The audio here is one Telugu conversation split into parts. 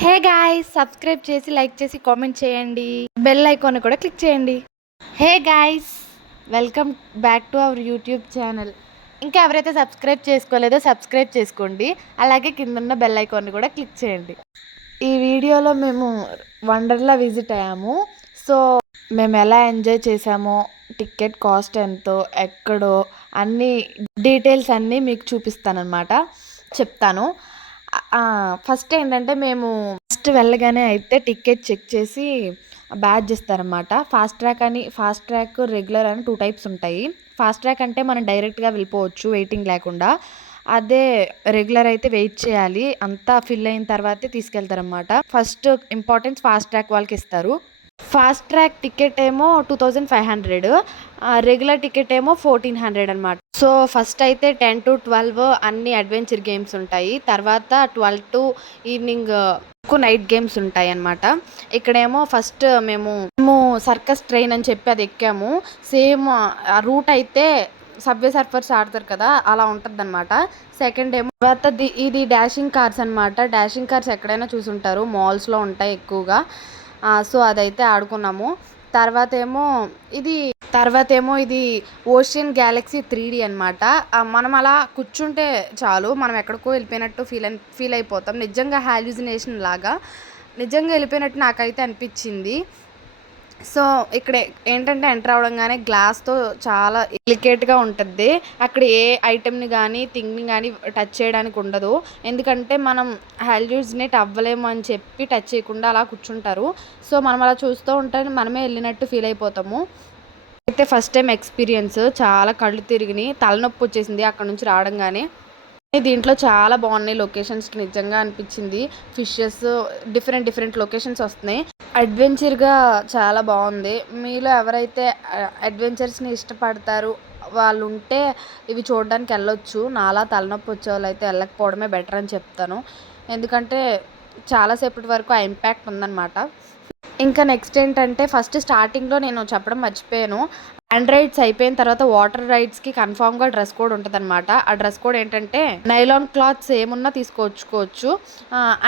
హే గాయ్స్, సబ్స్క్రైబ్ చేసి లైక్ చేసి కామెంట్ చేయండి. బెల్ ఐకాన్ కూడా క్లిక్ చేయండి. Hey guys, welcome back to our YouTube channel. ఇంకా ఎవరైతే సబ్స్క్రైబ్ చేసుకోలేదో సబ్స్క్రైబ్ చేసుకోండి. అలాగే కింద బెల్ ఐకాన్ కూడా క్లిక్ చేయండి. ఈ వీడియోలో మేము వండర్లా విజిట్ అయ్యాము. సో మేము ఎలా ఎంజాయ్ చేసామో, టికెట్ కాస్ట్ ఎంతో, ఎక్కడో అన్ని డీటెయిల్స్ అన్నీ మీకు చూపిస్తానన్నమాట, చెప్తాను. ఫస్ట్ ఏంటంటే మేము ఫస్ట్ వెళ్ళగానే అయితే టికెట్ చెక్ చేసి బ్యాడ్జ్ ఇస్తారన్నమాట. ఫాస్ట్ ట్రాక్ రెగ్యులర్ అని 2 టైప్స్ ఉంటాయి. ఫాస్ట్ ట్రాక్ అంటే మనం డైరెక్ట్గా వెళ్ళిపోవచ్చు వెయిటింగ్ లేకుండా. అదే రెగ్యులర్ అయితే వెయిట్ చేయాలి. అంతా ఫిల్ అయిన తర్వాతే తీసుకెళ్తారన్నమాట. ఫస్ట్ ఇంపార్టెన్స్ ఫాస్ట్ ట్రాక్ వాళ్ళకి ఇస్తారు. ఫాస్ట్ ట్రాక్ టికెట్ ఏమో 2500, రెగ్యులర్ టికెట్ ఏమో 1400 అనమాట. సో ఫస్ట్ అయితే 10 to 12 అన్ని అడ్వెంచర్ గేమ్స్ ఉంటాయి. తర్వాత 12 to ఈవినింగ్ నైట్ గేమ్స్ ఉంటాయి అన్నమాట. ఇక్కడేమో ఫస్ట్ మేము సర్కస్ ట్రైన్ అని చెప్పి అది ఎక్కాము. సేమ్ రూట్ అయితే సబ్వే సర్ఫర్స్ ఆడతారు కదా, అలా ఉంటుంది అనమాట. సెకండ్ ఏమో తర్వాత ఇది డాషింగ్ కార్స్ అనమాట. డాషింగ్ కార్స్ ఎక్కడైనా చూసుంటారు, మాల్స్లో ఉంటాయి ఎక్కువగా. సో అదైతే ఆడుకున్నాము. తర్వాత ఏమో ఇది ఓషియన్ గ్యాలక్సీ 3D అనమాట. మనం అలా కూర్చుంటే చాలు, మనం ఎక్కడికో వెళ్ళిపోయినట్టు ఫీల్ అయిపోతాం. నిజంగా హాల్యూజినేషన్ లాగా నిజంగా వెళ్ళిపోయినట్టు నాకైతే అనిపించింది. సో ఇక్కడ ఏంటంటే ఎంటర్ అవ్వడంగానే గ్లాస్తో చాలా డెలికేట్గా ఉంటుంది. అక్కడ ఏ ఐటెంని కానీ థింగ్ని కానీ టచ్ చేయడానికి ఉండదు. ఎందుకంటే మనం హాల్యూజినేట్ అవ్వలేము అని చెప్పి టచ్ చేయకుండా అలా కూర్చుంటారు. సో మనం అలా చూస్తూ ఉంటే మనమే వెళ్ళినట్టు ఫీల్ అయిపోతాము. అయితే ఫస్ట్ టైం ఎక్స్పీరియన్స్, చాలా కళ్ళు తిరిగినాయి, తలనొప్పి వచ్చేసింది అక్కడ నుంచి రావడంగానే. దీంట్లో చాలా బాగున్నాయి లొకేషన్స్, నిజంగా అనిపించింది. ఫిషెస్ డిఫరెంట్ లొకేషన్స్ వస్తున్నాయి. అడ్వెంచర్గా చాలా బాగుంది. మీలో ఎవరైతే అడ్వెంచర్స్ని ఇష్టపడతారు వాళ్ళు ఉంటే ఇవి చూడడానికి వెళ్ళొచ్చు. నాలా తలనొప్పి వచ్చే వాళ్ళు అయితే వెళ్ళకపోవడమే బెటర్ అని చెప్తాను. ఎందుకంటే చాలాసేపటి వరకు ఆ ఇంపాక్ట్ ఉందన్నమాట. ఇంకా నెక్స్ట్ ఏంటంటే ఫస్ట్ స్టార్టింగ్లో నేను చెప్పడం మర్చిపోయాను. ల్యాండ్ రైడ్స్ అయిపోయిన తర్వాత వాటర్ రైడ్స్కి కన్ఫామ్గా డ్రెస్ కోడ్ ఉంటుంది అనమాట. ఆ డ్రెస్ కోడ్ ఏంటంటే నైలాన్ క్లాత్స్ ఏమున్నా తీసుకోవచ్చు.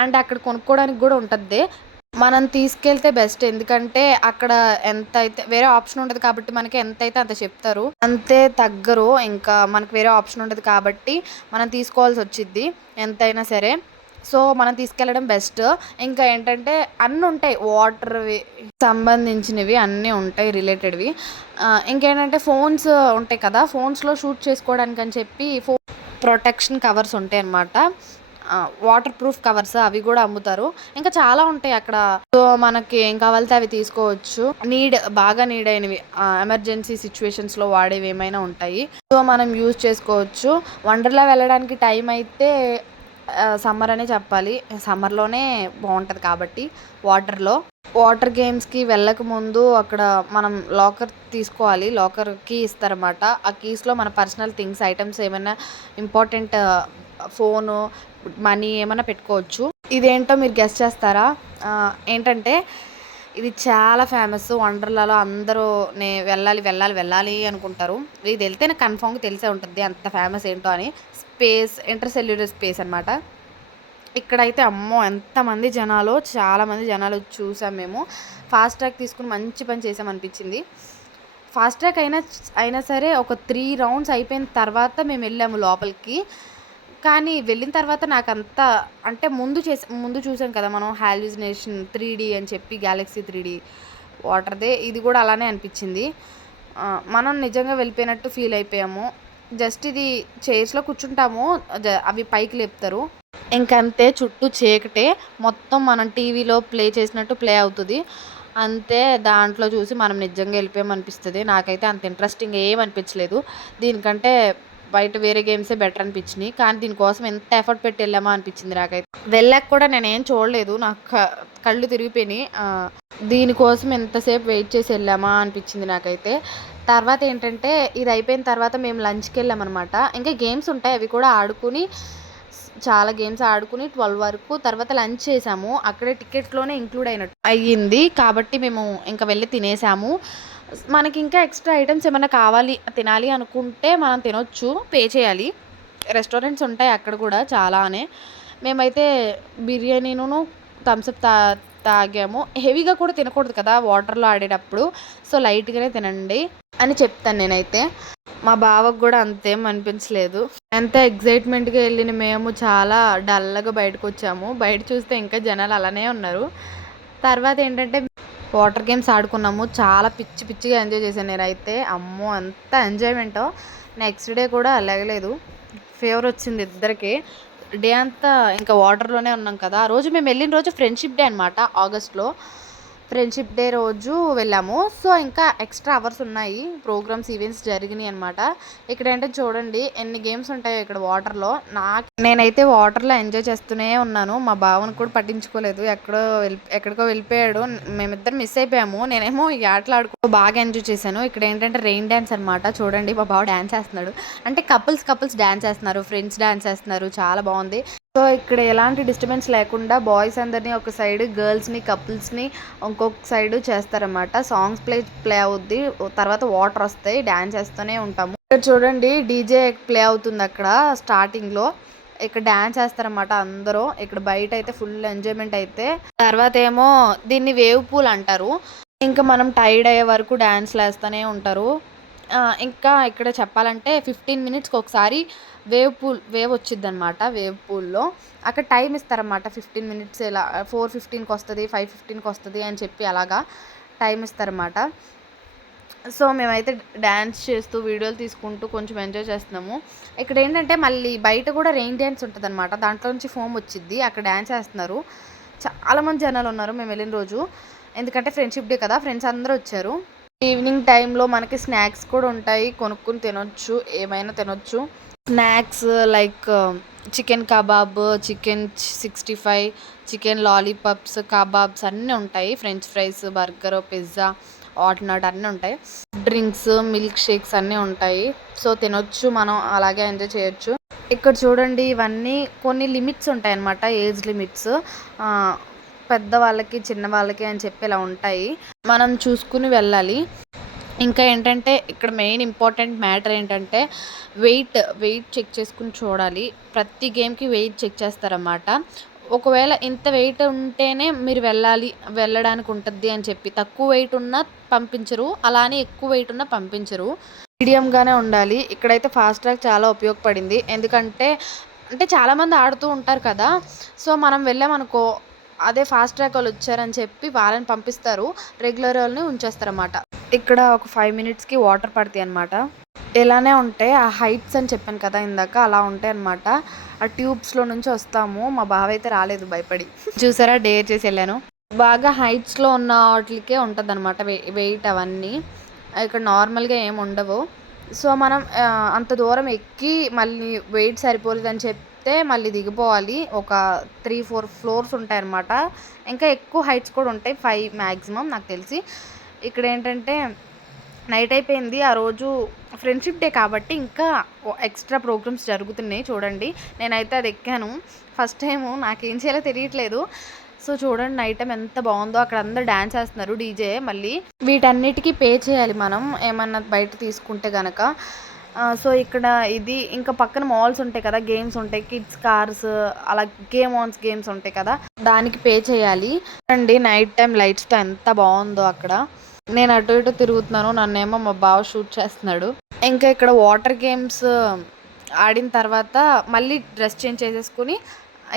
అండ్ అక్కడ కొనుక్కోవడానికి కూడా ఉంటుంది. మనం తీసుకెళ్తే బెస్ట్, ఎందుకంటే అక్కడ ఎంత అయితే వేరే ఆప్షన్ ఉండదు కాబట్టి మనకి ఎంత అయితే అంత చెప్తారు, అంతే తగ్గరు. ఇంకా మనకు వేరే ఆప్షన్ ఉండదు కాబట్టి మనం తీసుకోవాల్సి వచ్చింది ఎంతైనా సరే. సో మనం తీసుకెళ్ళడం బెస్ట్. ఇంకా ఏంటంటే అన్నీ ఉంటాయి, వాటర్వి సంబంధించినవి అన్నీ ఉంటాయి రిలేటెడ్వి. ఇంకేంటంటే ఫోన్స్ ఉంటాయి కదా, ఫోన్స్లో షూట్ చేసుకోవడానికి అని చెప్పి ప్రొటెక్షన్ కవర్స్ ఉంటాయి అన్నమాట. వాటర్ ప్రూఫ్ కవర్స్ అవి కూడా అమ్ముతారు. ఇంకా చాలా ఉంటాయి అక్కడ. సో మనకి ఏం కావాలితే అవి తీసుకోవచ్చు. బాగా నీడ్ అయినవి, ఎమర్జెన్సీ సిచ్యువేషన్స్లో వాడేవి ఏమైనా ఉంటాయి. సో మనం యూజ్ చేసుకోవచ్చు. వండర్లా వెళ్ళడానికి టైం అయితే సమ్మర్ అనే చెప్పాలి. సమ్మర్లోనే బాగుంటుంది కాబట్టి వాటర్ గేమ్స్కి వెళ్ళక ముందు అక్కడ మనం లాకర్ తీసుకోవాలి. లాకర్ కీ ఇస్తారన్నమాట. ఆ కీస్లో మన పర్సనల్ థింగ్స్, ఐటమ్స్ ఏమైనా ఇంపార్టెంట్, ఫోను, మనీ ఏమైనా పెట్టుకోవచ్చు. ఇదేంటో మీరు గెస్ చేస్తారా? ఏంటంటే ఇది చాలా ఫేమస్ వండర్లాలో. అందరూ వెళ్ళాలి అనుకుంటారు. ఇది వెళ్తే నాకు కన్ఫామ్గా తెలిసే ఉంటుంది అంత ఫేమస్ ఏంటో అని. ఇంటర్సెల్యులర్ స్పేస్ అనమాట. ఇక్కడైతే అమ్మో ఎంతమంది జనాలు, చాలామంది జనాలు చూసాం మేము. ఫాస్ట్ ట్రాక్ తీసుకుని మంచి పని చేసామనిపించింది. ఫాస్ట్ ట్రాక్ అయినా సరే ఒక 3 రౌండ్స్ అయిపోయిన తర్వాత మేము వెళ్ళాము లోపలికి. కానీ వెళ్ళిన తర్వాత నాకంతా అంటే ముందు చూసాం కదా మనం హాల్యూజినేషన్ 3D అని చెప్పి, గ్యాలక్సీ 3D వాటర్దే. ఇది కూడా అలానే అనిపించింది. మనం నిజంగా వెళ్ళిపోయినట్టు ఫీల్ అయిపోయాము. జస్ట్ ఇది చైర్స్లో కూర్చుంటాము, అవి పైకి లేపుతారు, ఇంకంతే. చుట్టూ చీకటే, మొత్తం మనం టీవీలో ప్లే చేసినట్టు ప్లే అవుతుంది అంతే. దాంట్లో చూసి మనం నిజంగా వెళ్ళిపోయామనిపిస్తుంది. నాకైతే అంత ఇంట్రెస్టింగ్ ఏమనిపించలేదు. దీనికంటే బయట వేరే గేమ్సే బెటర్ అనిపించినాయి. కానీ దీనికోసం ఎంత ఎఫర్ట్ పెట్టి వెళ్ళామా అనిపించింది నాకైతే. వెళ్ళాక కూడా నేనేం చూడలేదు, నాకు కళ్ళు తిరిగిపోయినాయి. దీనికోసం ఎంతసేపు వెయిట్ చేసి వెళ్ళామా అనిపించింది నాకైతే. తర్వాత ఏంటంటే ఇది అయిపోయిన తర్వాత మేము లంచ్కి వెళ్ళామన్నమాట. ఇంకా గేమ్స్ ఉంటాయి, అవి కూడా ఆడుకుని, చాలా గేమ్స్ ఆడుకుని 12 వరకు తర్వాత లంచ్ చేసాము. అక్కడే టికెట్స్లోనే ఇంక్లూడ్ అయ్యింది కాబట్టి మేము ఇంకా వెళ్ళి తినేసాము. మనకి ఇంకా ఎక్స్ట్రా ఐటమ్స్ ఏమైనా తినాలి అనుకుంటే మనం తినొచ్చు, పే చేయాలి. రెస్టారెంట్స్ ఉంటాయి అక్కడ కూడా చాలానే. మేమైతే బిర్యానీను థమ్సప్ తాగాము. హెవీగా కూడా తినకూడదు కదా వాటర్‌లో ఆడేటప్పుడు. సో, లైట్‌గానే తినండి అని చెప్తాను నేనైతే. మా బావకు గూడా అంతేం అనిపించలేదు. ఎంత ఎక్సైట్‌మెంట్‌గా ఎళ్ళిన మేము చాలా డల్‌గా బయటకొచ్చాము. బయట చూస్తే ఇంకా జనాలు అలానే ఉన్నారు. తర్వాతేంటంటే వాటర్ గేమ్స్ ఆడుకున్నాము. చాలా పిచ్చి పిచ్చిగా ఎంజాయ్ చేశాను నేనైతే. అమ్మో! ఎంత ఎంజాయ్‌మెంటో. నెక్స్ట్ డే కూడా లెగలేదు. ఫీవరొచ్చింది ఇద్దరికీ. డే అంతా ఇంకా వాటర్‌లోనే ఉన్నాం కదా! ఆ రోజు మేమెళ్ళిన రోజు ఫ్రెండ్‌షిప్ డే అనమాట ఆగస్ట్‌లో. ఫ్రెండ్‌షిప్ డే రోజు వెళ్ళాము. సో, ఇంకా ఎక్స్‌ట్రా అవర్స్ ఉన్నాయి. ప్రోగ్రామ్స్, ఈవెంట్స్ జరిగినియనమాట. ఇక్కడేంటో చూడండి ఎన్ని గేమ్స్ ఉంటాయో ఇక్కడ వాటర్‌లో. నేనైతే వాటర్‌లో ఎంజాయ్ చేస్తూనే ఉన్నాను. మా బావని కూడా పట్టించుకోలేదు. ఎక్కడికో వెళ్ళిపోయాడు. మేమిద్దరం మిస్ అయిపోయాము. నేనేమో ఈ ఆటలు బాగా ఎంజాయ్ చేశాను. ఇక్కడేంటంటే రెయిన్ డాన్స్ అనమాట. చూడండి మా బావ డాన్స్ ఏస్తున్నాడు. అంటే కపుల్స్ డాన్స్ ఏస్తున్నారు. ఫ్రెండ్స్ డాన్స్ ఏస్తున్నారు. చాలా బావుంది. సో, ఇక్కడ ఎలాంటి డిస్టర్బెన్స్ లేకుండా బాయ్స్ అందరిని ఒక సైడ్, గర్ల్స్‌ని, కపుల్స్‌ని ఇంకొక సైడ్ చేస్తారనమాట. సాంగ్స్ ప్లే అవుద్ది. తర్వాత వాటర్ వస్తాయి. డాన్స్ ఏస్తూనే ఉంటాము. ఇక్కడ చూడండి డీజే ప్లే అవుతుంది అక్కడ స్టార్టింగ్‌లో. ఇక్కడ డాన్స్ ఏస్తారనమాట అందరూ. ఇక్కడ బయట అయితే ఫుల్ ఎంజాయ్‌మెంట్ అయితే. తర్వాత ఏమో దీన్ని వేవ్ పూల్ అంటారు. ఇంకా మనం టైర్డ్ అయ్యే వరకు డాన్స్‌లేస్తూనే ఉంటారు. ఇంకా ఇక్కడ చెప్పాలంటే 15 మినిట్స్‌కి ఒకసారి వేవ్ వచ్చిద్దనమాట. వేవ్ పూల్‌లో అక్కడ టైమ్ ఇస్తారనమాట. 15 మినిట్స్ ఇలా 4:15కి వస్తది, 5:15కి వస్తది అని చెప్పి అలాగా టైమ్ ఇస్తారనమాట. సో, మేమైతే డాన్స్ చేస్తూ, వీడియోలు తీసుకుంటూ కొంచెం ఎంజాయ్ చేస్తున్నాము. ఇక్కడేంటంటే మళ్ళీ బయట కూడా రెయిన్ డాన్స్ ఉంటదనమాట. దాంట్లో నుంచి ఫోమ్ వచ్చిద్ది. అక్కడ డాన్స్ ఏస్తున్నారు. చాలామంది జనాలున్నారు మేమెళ్ళిన రోజు. ఎందుకంటే ఫ్రెండ్‌షిప్ డే కదా! ఫ్రెండ్స్ అందరూ వచ్చారు. ఈవినింగ్ టైంలో మనకి స్నాక్స్ కూడా ఉంటాయి. కొనుక్కొని తినొచ్చు. ఏమైనా తినొచ్చు. Snacks like chicken kebab, chicken 65, chicken lollipops, kebabs అన్నీ ఉంటాయి. French fries, burger, pizza, whatnot అన్నీ ఉంటాయి. డ్రింక్స్, మిల్క్ షేక్స్ అన్నీ ఉంటాయి. సో, తినొచ్చు మనం. అలాగే ఎంజాయ్ చేయొచ్చు. ఇక్కడ చూడండి ఇవన్నీ కొన్ని లిమిట్స్ ఉంటాయన్నమాట. Age limits. పెద్దవాళ్ళకి, చిన్నవాళ్ళకి అని చెప్పి ఇలా ఉంటాయి. మనం చూసుకుని వెళ్ళాలి. ఇంకా ఏంటంటే ఇక్కడ మెయిన్ ఇంపార్టెంట్ మ్యాటర్ ఏంటంటే వెయిట్ చెక్ చేసుకుని చూడాలి. ప్రతి గేమ్‌కి వెయిట్ చెక్ చేస్తారన్నమాట. ఒకవేళ ఇంత వెయిట్ ఉంటేనే మీరు వెళ్ళడానికి ఉంటద్ది అని చెప్పి తక్కువ వెయిట్ ఉన్నా పంపించరు. అలా అని ఎక్కువ వెయిట్ ఉన్నా పంపించరు. మీడియంగానే ఉండాలి. ఇక్కడైతే ఫాస్ట్ ట్రాక్ చాలా ఉపయోగపడింది. ఎందుకంటే చాలామంది ఆడుతూ ఉంటారు కదా! సో, మనం వెళ్ళామనుకో అదే ఫాస్ట్ ట్రాక్ వాళ్ళు వచ్చారని చెప్పి వాళ్ళని పంపిస్తారు. రెగ్యులర్ వాళ్ళని ఉంచేస్తారన్నమాట. ఇక్కడ ఒక 5 మినిట్స్‌కి వాటర్ పడతాయన్నమాట. ఇలానే ఉంటాయి. ఆ హైట్స్ అని చెప్పాను కదా ఇందాక అలా ఉంటాయన్నమాట. ఆ ట్యూబ్స్‌లో నుంచి వస్తాము. మా బావ అయితే రాలేదు భయపడి. చూసారా డేర్ చేసి ఎళ్ళాను. బాగా హైట్స్‌లో ఉన్న వాటిలకే ఉంటదన్నమాట వెయిట్ అవన్నీ. ఇక్కడ నార్మల్‌గా ఏమి ఉండవు. సో, మనం అంత దూరం ఎక్కి మళ్ళీ వెయిట్ సరిపోలేదని చెప్తే మళ్ళీ దిగిపోవాలి. ఒక 3, 4 ఫ్లోర్స్ ఉంటాయన్నమాట. ఇంకా ఎక్కువ హైట్స్ కూడా ఉంటాయి. 5 మాక్సిమం నాకు తెలిసి. ఇక్కడేంటంటే నైట్ అయిపోయింది. ఆ రోజు ఫ్రెండ్షిప్ డే కాబట్టి ఇంకా ఎక్స్ట్రా ప్రోగ్రామ్స్ జరుగుతున్నాయి చూడండి. నేనైతే అది ఎక్కాను. ఫస్ట్ టైము నాకేం చేయాలో తెలియట్లేదు. సో, చూడండి నైట్ టైమ్ ఎంత బాగుందో. అక్కడ అందరూ డాన్స్ చేస్తున్నారు డీజే మళ్ళీ. వీటన్నిటికీ పే చేయాలి మనం ఏమన్నా బయట తీసుకుంటే గనక. సో, ఇక్కడ ఇది ఇంకా పక్కన మాల్స్ ఉంటాయి కదా! గేమ్స్ ఉంటాయి. కిడ్స్ కార్స్ అలా గేమ్స్ ఉంటాయి కదా! దానికి పే చేయాలి. చూడండి నైట్ టైమ్ లైట్స్‌తో ఎంత బాగుందో అక్కడ. నేను అటు ఇటు తిరుగుతున్నాను. నన్నేమో మా బావ షూట్ చేస్తున్నాడు. ఇంకా ఇక్కడ వాటర్ గేమ్స్ ఆడిన తర్వాత మళ్ళీ డ్రెస్ చేంజ్ చేసేసుకొని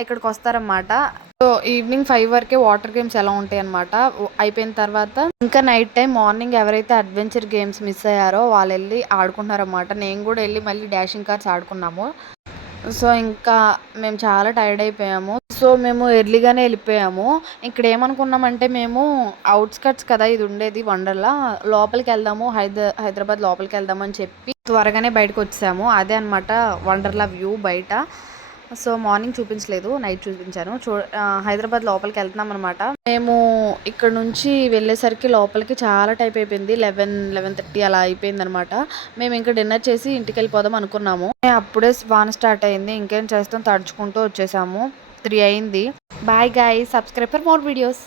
ఇక్కడికొస్తారనమాట. సో, ఈవినింగ్ 5 వరకే వాటర్ గేమ్స్ ఎలా ఉంటాయన్నమాట. అయిపోయిన తర్వాత ఇంకా నైట్ టైమ్ మార్నింగ్ ఎవరైతే అడ్వెంచర్ గేమ్స్ మిస్ అయ్యారో వాళ్ళెళ్ళి ఆడుకుంటున్నారన్నమాట. నేను కూడా ఎళ్ళి మళ్ళీ డాషింగ్ కార్స్ ఆడుకున్నాము. సో, ఇంకా మేము చాలా టైర్డ్ అయిపోయాము. సో, మేము ఎర్లీగానే ఎళ్ళిపోయాము. ఇక్కడ ఏమనుకున్నామంటే మేము ఔట్‌స్కట్స్ కదా ఇది ఉండేది వండర్‌లా. లోపలికెళ్దాము హైదరాబాద్ లోపలికెళ్దాము అని చెప్పి త్వరగానే బయటకొచ్చేసాము. అదే అనమాట వండర్‌లా వ్యూ బయట. సో, మార్నింగ్ చూపించలేదు. నైట్ చూపించాను. హైదరాబాద్ లోపలికెళ్తున్నామనమాట. మేము ఇక్కడ నుంచి వెళ్ళేసరికి లోపలికి చాలా టైం అయిపోయింది. 11:30 అలా అయిపోయిందనమాట. మేము ఇంకా డిన్నర్ చేసి ఇంటికెళ్ళిపోదాం అనుకున్నాము. అప్పుడే వాన స్టార్ట్ అయింది. ఇంకేం చేస్తాం తడుచుకుంటూ వచ్చేసాము. 3 అయింది. Bye guys. Subscribe for more videos.